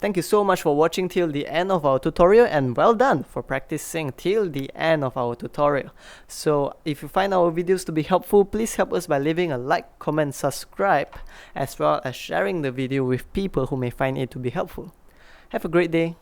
Thank you so much for watching till the end of our tutorial, and well done for practicing till the end of our tutorial. So if you find our videos to be helpful, please help us by leaving a like, comment, subscribe, as well as sharing the video with people who may find it to be helpful. Have a great day.